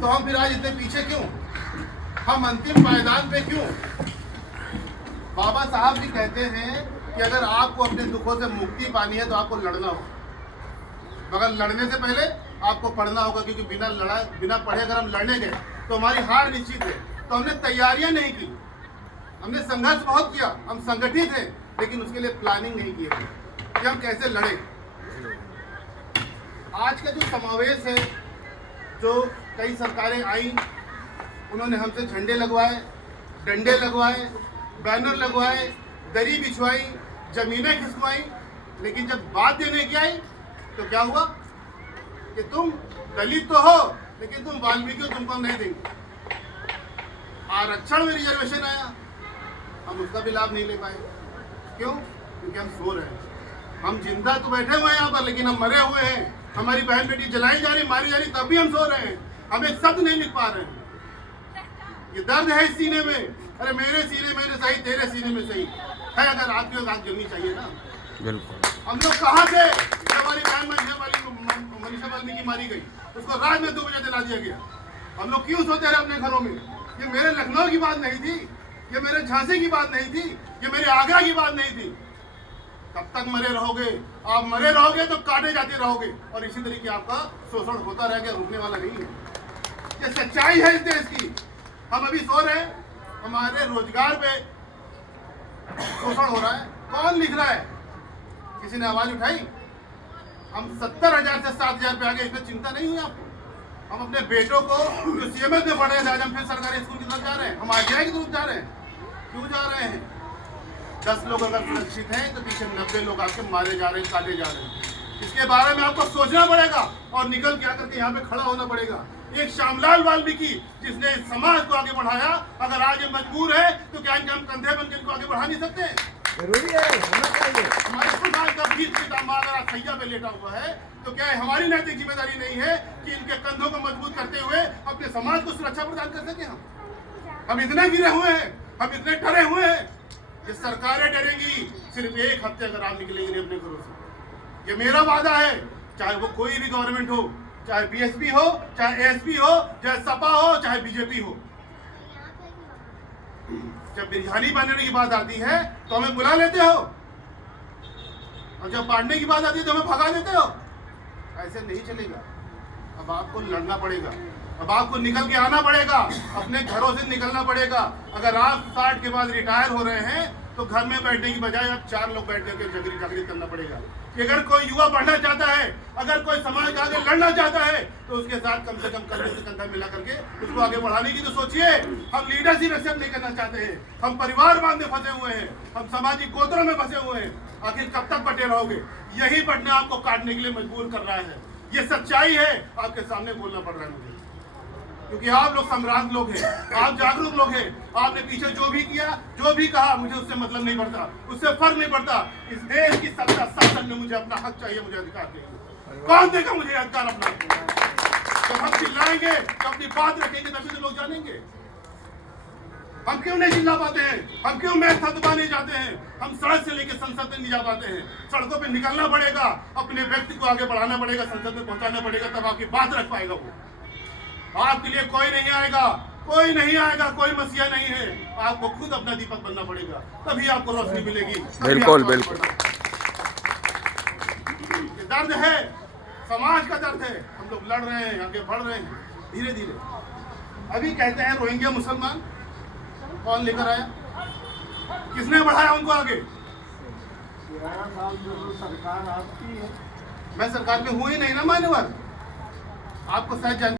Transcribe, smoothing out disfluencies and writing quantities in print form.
तो हम फिर आज इतने पीछे क्यों? हम अंतिम पायदान पे क्यों? बाबा साहब भी कहते हैं कि अगर आपको अपने दुखों से मुक्ति पानी है तो आपको लड़ना होगा, मगर लड़ने से पहले आपको पढ़ना होगा, क्योंकि बिना पढ़े अगर हम लड़ने गए तो हमारी हार निश्चित है। तो हमने तैयारियां नहीं की, हमने संघर्ष बहुत किया, हम संगठित हैं, लेकिन उसके लिए प्लानिंग नहीं की कि हम कैसे लड़े। आज का जो समावेश है, जो कई सरकारें आई, उन्होंने हमसे झंडे लगवाए, डंडे लगवाए, बैनर लगवाए, दरी बिछवाई, जमीनें खिसकवाई, लेकिन जब बात देने की आई तो क्या हुआ कि तुम दलित तो हो लेकिन तुम वाल्मीकि हो, तुमको हम नहीं देंगे। आरक्षण में रिजर्वेशन आया, हम उसका भी लाभ नहीं ले पाए। क्यों? क्योंकि हम सो रहे हैं। हम जिंदा तो बैठे हुए हैं यहाँ पर, लेकिन हम मरे हुए हैं। हमारी बहन बेटी जलाई जा रही, मारी जा रही, तब भी हम सो रहे हैं। हम एक शब्द नहीं लिख पा रहे हैं। ये दर्द है इस सीने में। अरे मेरे सीने में सही, तेरे सीने में सही है। अगर आपकी आग जलनी चाहिए ना। बिल्कुल। हम लोग कहाँ थे? हमारी बहन मनीषा वाल्मीकि मारी गई, उसको रात में 2 बजे जला दिया गया। हम लोग क्यों सोते रहे अपने घरों में? ये मेरे लखनऊ की बात नहीं थी, ये मेरे झांसी की बात नहीं थी, ये मेरे आगरा की बात नहीं थी। कब तक मरे रहोगे? आप मरे रहोगे तो काटे जाते रहोगे, और इसी तरीके आपका शोषण होता रहेगा, रुकने वाला नहीं है। ये सच्चाई है इस देश की। हम अभी सो रहे हैं, हमारे रोजगार पे शोषण हो रहा है। कौन लिख रहा है? किसी ने आवाज उठाई? हम 70,000 से 7,000 पे आ गए, इसमें चिंता नहीं हुई आपको? हम अपने बेटों को जो सीएमएस में पढ़े थे, आज हम फिर सरकारी स्कूल की तरफ जा रहे हैं, हम आरटीआई की तरफ जा रहे हैं। क्यों जा रहे हैं? 10 लोग अगर सुरक्षित हैं तो पीछे 90 लोग आके मारे जा रहे हैं, काटे जा रहे हैं। इसके बारे में आपको सोचना पड़ेगा और निकल के आकर के यहाँ पे खड़ा होना पड़ेगा। एक श्यामलाल वाल्मीकि जिसने समाज को आगे बढ़ाया, अगर आज ये मजबूर है तो क्या हम कंधे बन के इनको आगे बढ़ा नहीं सकते? जरूरी है, होना चाहिए। हमारे समाज का बीच पितामह अगर आज सैया पे लेटा हुआ है तो क्या हमारी नैतिक जिम्मेदारी नहीं है कि इनके कंधों को मजबूत करते हुए अपने समाज को सुरक्षा प्रदान कर सके? हम इतने गिरे हुए हैं, हम इतने डरे हुए हैं। ये सरकारें डरेंगी सिर्फ 1 हफ्ते अगर आप निकलेंगे नहीं अपने घरों से। ये मेरा वादा है, चाहे वो कोई भी गवर्नमेंट हो, चाहे बीएसपी हो, चाहे एएसपी हो, चाहे सपा हो, चाहे बीजेपी हो। जब बिरयानी बनाने की बात आती है तो हमें बुला लेते हो, और जब बांटने की बात आती है तो हमें भगा देते हो। ऐसे नहीं चलेगा। अब आपको लड़ना पड़ेगा, अब आपको निकल के आना पड़ेगा, अपने घरों से निकलना पड़ेगा। अगर आप 60 के बाद रिटायर हो रहे हैं तो घर में बैठने की बजाय अब 4 लोग बैठ करके जगरी जागरी करना पड़ेगा। कि अगर कोई युवा बढ़ना चाहता है, अगर कोई समाज आगे लड़ना चाहता है, तो उसके साथ कम से कम कंधे से कंधा मिला करके उसको आगे बढ़ाने की तो सोचिए। हम लीडरशिप एक्सेप्ट नहीं करना चाहते हैं, हम परिवार बांधे फंसे हुए हैं, हम सामाजिक गोत्रों में फंसे हुए हैं। आखिर कब तक बटे रहोगे? यही बटना आपको काटने के लिए मजबूर कर रहा है। ये सच्चाई है, आपके सामने बोलना पड़ रहा है मुझे, क्योंकि आप लोग सम्राट लोग हैं, आप जागरूक लोग हैं। आपने पीछे जो भी किया, जो भी कहा, मुझे उससे मतलब नहीं पड़ता, उससे फर्क नहीं पड़ता। इस देश की सत्ता शासन में मुझे अपना हक चाहिए, मुझे अधिकार चाहिए। कौन देगा मुझे अधिकार अपना? जब हम चिल्लाएंगे, जब अपनी बात रखेंगे, तभी तो लोग जानेंगे। हम क्यों नहीं चिल्ला पाते हैं? हम क्यों मैच दबा नहीं जाते हैं? हम सड़क से लेकर संसद में नहीं जा पाते हैं। सड़कों पे निकलना पड़ेगा, अपने व्यक्ति को आगे बढ़ाना पड़ेगा, संसद में पहुंचाना पड़ेगा, तब आपकी बात रख पाएगा वो। आपके लिए कोई नहीं आएगा, कोई नहीं आएगा, कोई मसीहा नहीं है। आपको खुद अपना दीपक बनना पड़ेगा, तभी आपको रोशनी मिलेगी। बिल्कुल बिल्कुल। ये दर्द है, समाज का दर्द है। हम लोग लड़ रहे हैं, आगे बढ़ रहे हैं धीरे धीरे। अभी कहते हैं रोहिंग्या मुसलमान, कौन लेकर आया? किसने बढ़ाया उनको आगे? 13 साल जो सरकार आपकी है। मैं सरकार में हूँ ही नहीं ना मान्यवर। आपको शायद